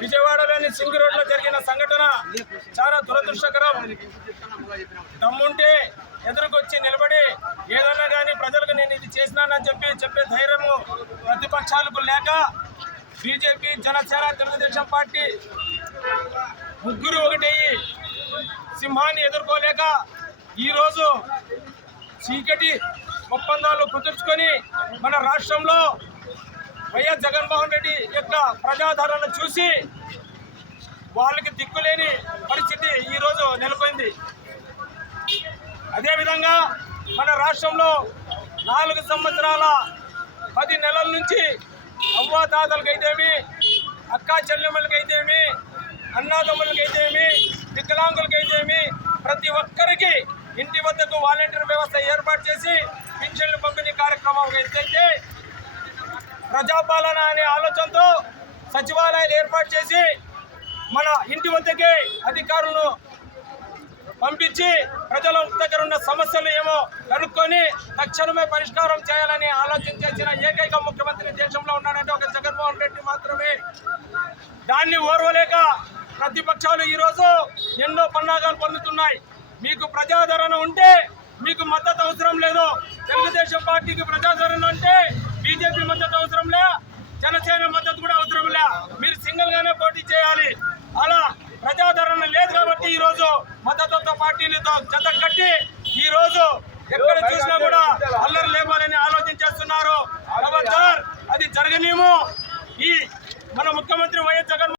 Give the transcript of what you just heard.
విజయవాడలోని సింగి రోడ్లో జరిగిన సంఘటన చాలా దురదృష్టకరం. దమ్ముంటే ఎదురుకొచ్చి నిలబడి ఏదన్నా కానీ ప్రజలకు నేను ఇది చేసినానని చెప్పి చెప్పే ధైర్యము ప్రతిపక్షాలకు లేక బీజేపీ జనసేన తెలుగుదేశం పార్టీ ముగ్గురు ఒకటయ్యి సింహాన్ని ఎదుర్కోలేక ఈరోజు చీకటి ఒప్పందాలు కుదుర్చుకొని మన రాష్ట్రంలో వైఎస్ జగన్మోహన్ రెడ్డి యొక్క ప్రజాదరణ చూసి వాళ్ళకి దిక్కులేని పరిస్థితి ఈరోజు నెలకొంది. అదేవిధంగా మన రాష్ట్రంలో నాలుగు సంవత్సరాల పది నెలల నుంచి అవ్వాతాతలకైతేమి అక్కా చెల్లెమ్మలకైతేమి అన్నాదమ్ములకైతేమి వికలాంగులకైతేమి ప్రతి ఒక్కరికి ఇంటి వద్దకు వాలంటీర్ వ్యవస్థ ఏర్పాటు చేసి పింఛన్లు పంపిణీ కార్యక్రమం ఒక ప్రజాపాలన అనే ఆలోచనతో సచివాలయాలు ఏర్పాటు చేసి మన ఇంటి వద్దకే అధికారులను పంపించి ప్రజల దగ్గర ఉన్న సమస్యలు ఏమో కనుక్కొని తక్షణమే పరిష్కారం చేయాలని ఆలోచన చేసిన ఏకైక ముఖ్యమంత్రి దేశంలో ఉన్నాడంటే ఒక జగన్మోహన్ రెడ్డి మాత్రమే. దాన్ని ఓర్వలేక ప్రతిపక్షాలు ఈరోజు ఎన్నో పన్నాగాలు పొందుతున్నాయి. మీకు ప్రజాదరణ ఉంటే మీకు మద్దతు అవసరం లేదు. తెలుగుదేశం పార్టీకి ప్రజాదరణ ఉంటే బీజేపీ మద్దతు అవసరం లే జనసేన మద్దతు కూడా అవసరం లే మీరు సింగిల్ గానే పోటీ చేయాలి అలా ప్రజాదరణ లేదు కాబట్టి ఈ రోజు మద్దతుతో పార్టీలతో జత కట్టి ఈ రోజు ఎక్కడ చూసినా కూడా అల్లరి లేవాలని ఆలోచన చేస్తున్నారు అది జరగనేమో. ఈ మన ముఖ్యమంత్రి వైఎస్ జగన్